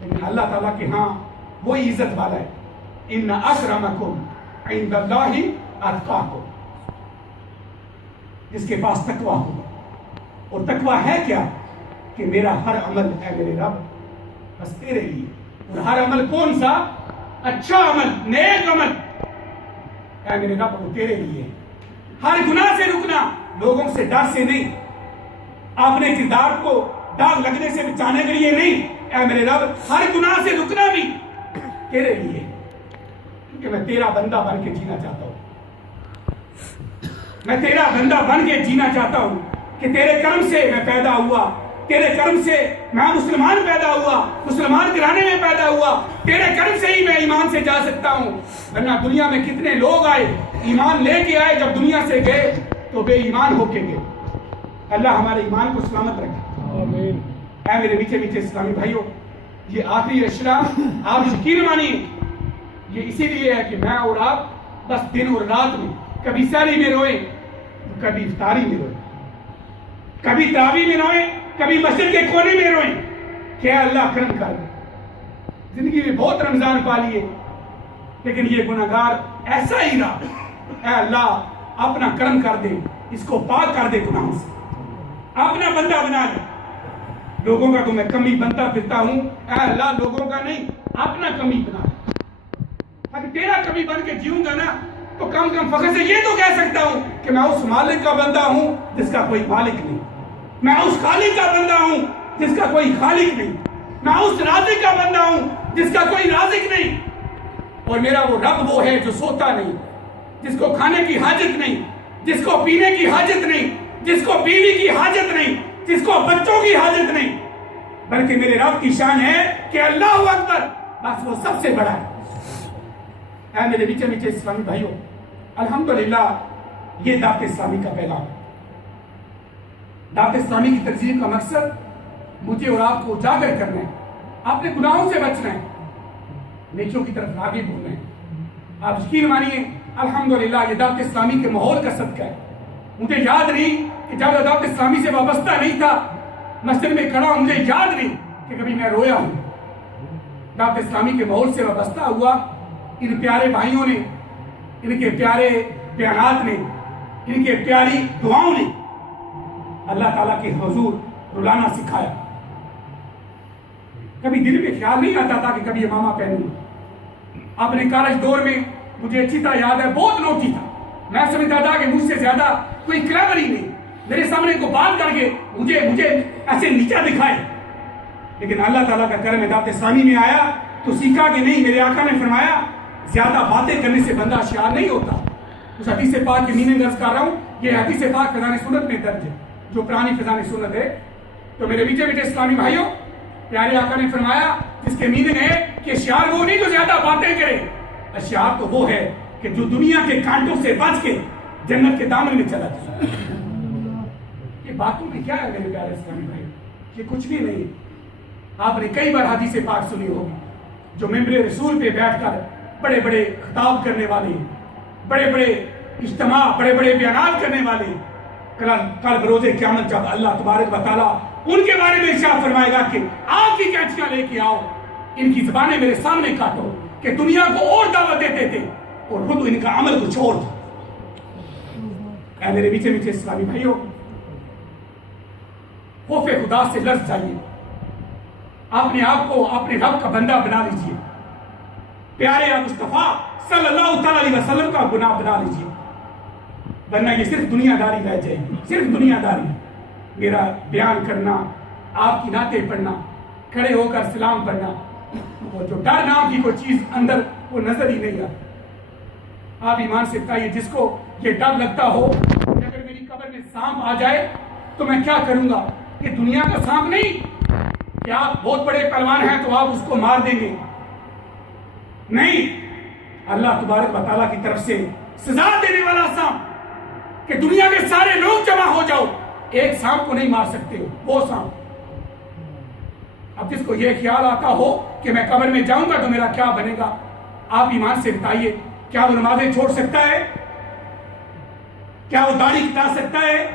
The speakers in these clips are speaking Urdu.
لیکن اللہ تعالیٰ کے ہاں وہی عزت والا ہے، ان اکرمکم عند اللہ اتقاکم، جس کے پاس تقوی ہوگا۔ اور تقوی ہے کیا؟ کہ میرا ہر عمل ہے میرے رب بس تیرے لیے، اور ہر عمل کون سا؟ اچھا عمل، نیک عمل ہے میرے رب وہ تیرے لیے۔ ہر گناہ سے رکنا، لوگوں سے ڈر سے نہیں، اپنے کردار کو داغ لگنے سے بچانے کے لیے نہیں، اے میرے رب ہر گناہ سے رکنا بھی تیرے لیے، کیونکہ میں تیرا بندہ بن کے جینا چاہتا ہوں، میں تیرا بندہ بن کے جینا چاہتا ہوں کہ تیرے کرم سے میں پیدا ہوا، تیرے کرم سے میں مسلمان پیدا ہوا، مسلمان گھرانے میں پیدا ہوا، تیرے کرم سے ہی میں ایمان سے جا سکتا ہوں، ورنہ دنیا میں کتنے لوگ آئے ایمان لے کے آئے، جب دنیا سے گئے تو بے ایمان ہو کے گئے۔ اللہ ہمارے ایمان کو سلامت رکھے آمین۔ اے میرے میٹھے میٹھے اسلامی بھائیوں، یہ آخری اشرا آپ یقین مانیے یہ اسی لیے ہے کہ میں اور آپ بس دن اور رات میں کبھی سحری میں روئیں، کبھی افطاری میں روئیں، کبھی تراویح میں روئیں، کبھی مسجد کے کونے میں روئیں کہ اے اللہ کرم کر دے۔ زندگی میں بہت رمضان پا لیے لیکن یہ گناہگار ایسا ہی رہا، اے اللہ اپنا کرم کر دے، اس کو پاک کر دے گناہوں سے، اپنا بندہ بنا دے۔ لوگوں کا تو میں کمی بنتا پھرتا ہوں، اے اللہ لوگوں کا نہیں اپنا کمی بنا دے۔ اگر تیرا کمی بن کے جیوں گا نا تو کم فخر سے یہ تو کہہ سکتا ہوں کہ میں اس مالک کا بندہ ہوں جس کا کوئی مالک نہیں، میں اس خالق کا بندہ ہوں جس کا کوئی خالق نہیں، میں اس رازق کا بندہ ہوں جس کا کوئی رازق نہیں، اور میرا وہ رب وہ ہے جو سوتا نہیں، جس کو کھانے کی حاجت نہیں، جس کو پینے کی حاجت نہیں، جس کو بیوی کی حاجت نہیں، جس کو بچوں کی حاجت نہیں، بلکہ میرے رب کی شان ہے کہ اللہ اکبر، بس وہ سب سے بڑا ہے۔ اے میرے میٹھے میٹھے اسلامی بھائیوں، الحمدللہ یہ دعوت اسلامی کا پیغام ہے۔ دعوت اسلامی کی تنظیم کا مقصد مجھے اور آپ کو اجاگر کرنا ہے، اپنے گناہوں سے بچنا ہے، نیکیوں کی طرف راغب ہونا ہے۔ آپ یقین مانیے الحمدللہ یہ دعوت اسلامی کے ماحول کا صدقہ ہے۔ مجھے یاد نہیں کہ جب دعوت اسلامی سے وابستہ نہیں تھا، مسجد میں کھڑا ہوں، مجھے یاد نہیں کہ کبھی میں رویا ہوں۔ دعوت اسلامی کے ماحول سے وابستہ ہوا، ان پیارے بھائیوں نے، ان کے پیارے بیانات نے، ان کے پیاری دعاؤں نے اللہ تعالیٰ کے حضور رلانا سکھایا۔ کبھی دل میں خیال نہیں آتا تھا کہ کبھی امامہ پہنوں۔ اپنے کالج دور میں مجھے اچھی طرح یاد ہے بہت نوٹی تھا، میں سمجھتا تھا کہ مجھ سے زیادہ کوئی کلیور ہی نہیں، میرے سامنے کو بات کر کے مجھے ایسے نیچا دکھائے، لیکن اللہ تعالیٰ کا کرم دعوت اسلامی میں آیا تو سیکھا کہ نہیں، میرے آقا نے فرمایا زیادہ باتیں کرنے سے بندہ شیار نہیں ہوتا۔ اس حدیث پاک کی میننگ عرض کر رہا ہوں، یہ حدیث پاک فضائل سنت میں درج ہے، جو پرانی فضائل سنت ہے۔ تو میرے میٹھے میٹھے اسلامی بھائیوں، پیارے آقا نے فرمایا جس کے میننگ ہے کہ شیار وہ نہیں جو زیادہ باتیں کرے، شیار تو وہ ہے کہ جو دنیا کے کانٹوں سے بچ کے جنت کے دامن میں چلا جائے۔ یہ باتوں میں کیا ہے میرے پیارے اسلامی بھائی؟ یہ کچھ بھی نہیں۔ آپ نے کئی بار حدیث پاک سنی ہوگی جو ممبر رسول پہ بیٹھ کر بڑے بڑے خطاب کرنے والے، بڑے بڑے اجتماع، بڑے بڑے بیانات کرنے والے، کل بروز قیامت جب اللہ تبارک و تعالیٰ ان کے بارے میں ارشاد فرمائے گا کہ آگ کی کینچیاں لے کے آؤ، ان کی زبانیں میرے سامنے کاٹو، کہ دنیا کو اور دعوت دیتے تھے اور خود ان کا عمل کچھ اور تھا۔ اے میرے میٹھے میٹھے اسلامی بھائیوں، خوف خدا سے لرز جائیے، اپنے آپ کو اپنے رب کا بندہ بنا لیجیے، پیارے مصطفیٰ صلی اللہ تعالی علیہ وسلم کا گناہ بنا لیجیے، ورنہ یہ صرف دنیا داری رہ جائے گی، صرف دنیا داری۔ میرا بیان کرنا، آپ کی نعتیں پڑھنا، کھڑے ہو کر سلام پڑھنا، اور جو ڈر نام کی کوئی چیز اندر وہ نظر ہی نہیں آتی۔ آپ ایمان سے بتائیے جس کو یہ ڈر لگتا ہو کہ اگر میری قبر میں سانپ آ جائے تو میں کیا کروں گا، کہ دنیا کا سانپ نہیں کہ آپ بہت بڑے پہلوان ہیں تو آپ اس کو مار دیں گے، نہیں، اللہ تبارک و تعالیٰ کی طرف سے سزا دینے والا سانپ، کہ دنیا کے سارے لوگ جمع ہو جاؤ، ایک سانپ کو نہیں مار سکتے ہو، وہ سانپ۔ اب جس کو یہ خیال آتا ہو کہ میں قبر میں جاؤں گا تو میرا کیا بنے گا، آپ ایمان سے بتائیے کیا وہ نمازیں چھوڑ سکتا ہے؟ کیا وہ داڑھی کٹا سکتا ہے؟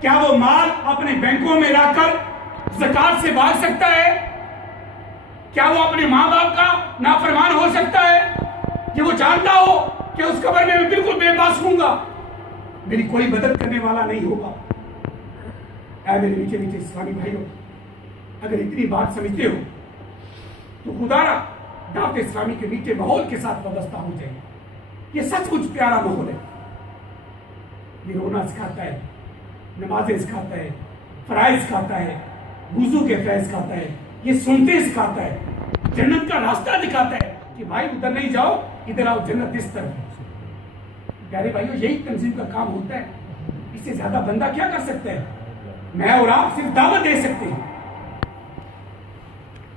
کیا وہ مال اپنے بینکوں میں رکھ کر زکات سے بھاگ سکتا ہے؟ کیا وہ اپنے ماں باپ کا نافرمان ہو سکتا ہے کہ وہ جانتا ہو کہ اس قبر میں بالکل بے باس ہوں گا، میری کوئی مدد کرنے والا نہیں ہوگا؟ اے میرے نیچے نیچے اسلامی بھائیوں، اگر اتنی بات سمجھتے ہو تو خدا را دعوت اسلامی کے نیچے ماحول کے ساتھ وابستہ ہو جائے. یہ سچ کچھ پیارا ماحول ہے. یہ رونا سکھاتا ہے، نمازیں سکھاتا ہے، فرائض سکھاتا ہے، وضو کے فیض سکھاتا ہے، یہ سنتے سکھاتا ہے، جنت کا راستہ دکھاتا ہے کہ بھائی ادھر نہیں جاؤ، ادھر آؤ، جنت اس طرف ہے. پیارے بھائیو، یہی تنظیم کا کام ہوتا ہے. اس سے زیادہ بندہ کیا کر سکتا ہے؟ میں اور آپ صرف دعوت دے سکتے ہیں.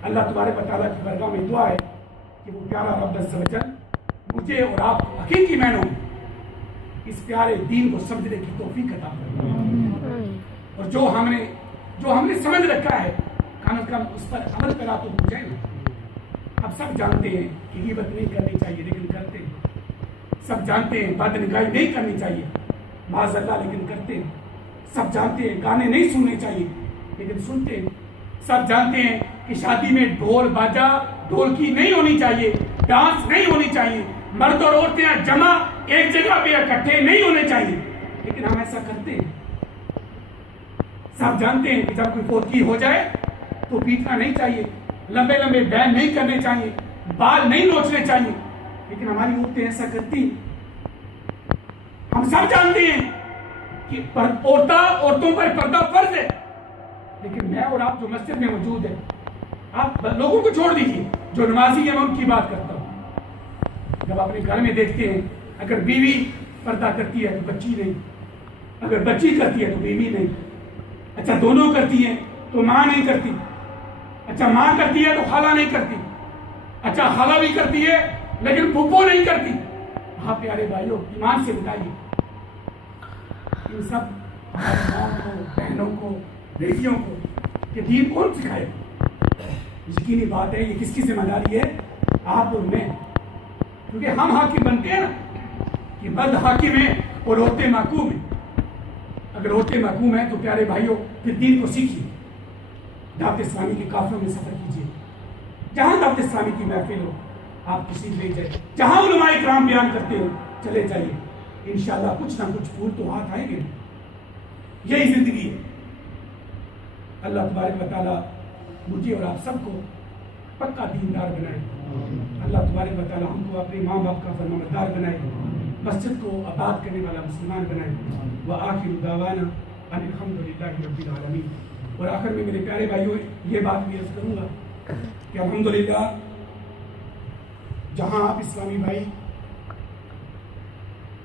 اللہ تبارک و تعالیٰ کی بارگاہ میں دعا ہے کہ وہ پیارا رب عز و جل مجھے اور آپ کو حقیقی معنوں میں اس پیارے دین کو سمجھنے کی توفیق عطا فرمائے، اور جو ہم نے سمجھ رکھا ہے کم از کم اس پر عمل کرا تو ہو جائے نا. اب سب جانتے ہیں کہ غیبت نہیں کرنی چاہیے لیکن کرتے ہیں. سب جانتے ہیں بد نگاہی نہیں کرنی چاہیے معاذ اللہ لیکن کرتے ہیں. سب جانتے ہیں گانے نہیں سننے چاہیے لیکن سنتے ہیں. سب جانتے ہیں کہ شادی میں ڈھول باجا ڈھولکی نہیں ہونی چاہیے، ڈانس نہیں ہونی چاہیے، مرد اور عورتیں جمع ایک جگہ پہ اکٹھے نہیں ہونے چاہیے، لیکن ہم ایسا کرتے ہیں. سب جانتے ہیں کہ جب کوئی فوتگی ہو جائے تو پیٹنا نہیں چاہیے، لمبے لمبے بین نہیں کرنے چاہیے، بال نہیں نوچنے چاہیے، لیکن ہماری عورتیں ایسا کرتی ہیں. ہم سب جانتے ہیں کہ عورتوں پر پردہ فرض ہے، لیکن میں اور آپ جو مسجد میں موجود ہیں، آپ لوگوں کو چھوڑ دیجیے، جو نمازی ہیں میں ان کی بات کرتا ہوں. جب اپنے گھر میں دیکھتے ہیں اگر بیوی پردہ کرتی ہے تو بچی نہیں، اگر بچی کرتی ہے تو بیوی نہیں، اچھا دونوں کرتی ہیں تو ماں نہیں کرتی، اچھا ماں کرتی ہے تو خالہ نہیں کرتی، اچھا خالہ بھی کرتی ہے لیکن پھپھو نہیں کرتی. ہاں پیارے بھائیوں، ایمان سے بتائیے ان سب ماں کو، بہنوں کو، بیٹیوں کو کہ دین کون سکھائے؟ یقینی بات ہے یہ کس کی ذمہ داری ہے؟ آپ اور میں. کیونکہ ہم حاکم بنتے ہیں نا کہ مرد حاکم ہے اور عورتیں محکوم ہیں. اگر عورتیں محکوم ہیں تو پیارے بھائیوں پھر دین کو سیکھیے. دعوت اسلامی کے قافلوں میں سفر کیجیے، جہاں دعوت اسلامی کی محفل ہو آپ کسی لے جائیں، جہاں علماء کرام بیان کرتے ہو چلے جائیے. انشاءاللہ کچھ نہ کچھ پھول تو ہاتھ آئیں گے. یہی زندگی ہے. اللہ تبارک و تعالیٰ مجھے اور آپ سب کو پکا دیندار بنائے. اللہ تبارک و تعالیٰ ہم کو اپنے ماں باپ کا فرمانبردار بنائے، مسجد کو آباد کرنے والا مسلمان بنائے. وآخر دعوانا ان الحمدللہ رب العالمین. اور آخر میں میرے پیارے بھائیوں یہ بات بھی عرض کروں گا کہ الحمدللہ جہاں آپ اسلامی بھائی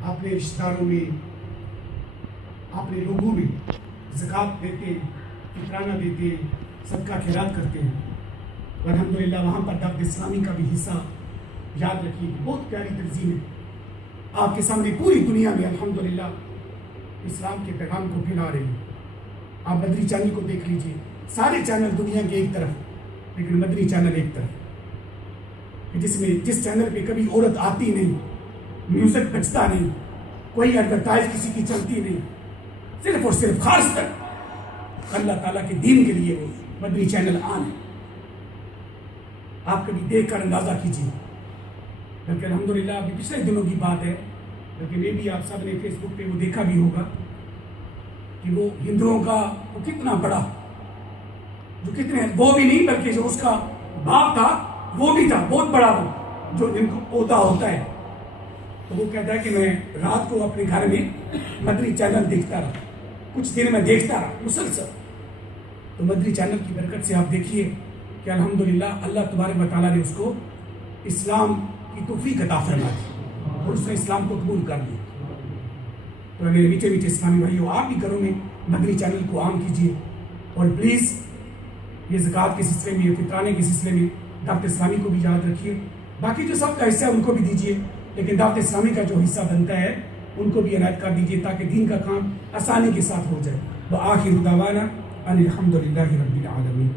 اپنے رشتہ داروں میں، اپنے لوگوں میں زکوٰۃ دیتے ہیں، فطرانہ دیتے ہیں، صدقہ خیرات کرتے ہیں، الحمدللہ وہاں پر دعوت اسلامی کا بھی حصہ یاد رکھیے. بہت پیاری تنظیم ہے. آپ کے سامنے پوری دنیا میں الحمدللہ اسلام کے پیغام کو پھیلا رہی ہے. آپ مدنی چینل کو دیکھ لیجئے، سارے چینل دنیا کے ایک طرف لیکن مدنی چینل ایک طرف، جس چینل پہ کبھی عورت آتی نہیں، میوزک بجتا نہیں، کوئی ایڈورٹائز کسی کی چلتی نہیں، صرف اور صرف خاص کر اللہ تعالیٰ کے دین کے لیے وہ مدنی چینل آن ہے. آپ کبھی دیکھ کر اندازہ کیجیے. بلکہ الحمدللہ ابھی پچھلے دنوں کی بات ہے، بلکہ میں بھی آپ سب نے فیس بک پہ وہ دیکھا بھی ہوگا کہ وہ ہندوؤں کا وہ کتنا بڑا، جو کتنے وہ بھی نہیں بلکہ جو اس کا باپ تھا وہ بھی تھا بہت بڑا، وہ جو جن کو عہدہ ہوتا ہے، تو وہ کہتا ہے کہ میں رات کو اپنے گھر میں مدنی چینل دیکھتا رہا، کچھ دن میں دیکھتا رہا مسلسل. تو مدنی چینل کی برکت سے آپ دیکھیے کہ الحمدللہ اللہ تبارک و تعالیٰ نے اس کو اسلام کی توفیق عطا فرما دی اور اس نے اسلام کو قبول کر لیا. تو میرے میٹھے میٹھے اسلامی بھائیوں، آپ بھی گھروں میں مدنی چینل کو عام کیجیے، اور پلیز یہ زکوٰۃ کے سلسلے میں، فطرانے کے سلسلے میں دعوت اسلامی کو بھی یاد رکھیے. باقی جو سب کا حصہ ہے ان کو بھی دیجیے، لیکن دعوت اسلامی کا جو حصہ بنتا ہے ان کو بھی عنایت کر دیجیے تاکہ دین کا کام آسانی کے ساتھ ہو جائے. وآخر دعوانا ان الحمدللہ رب العالمین.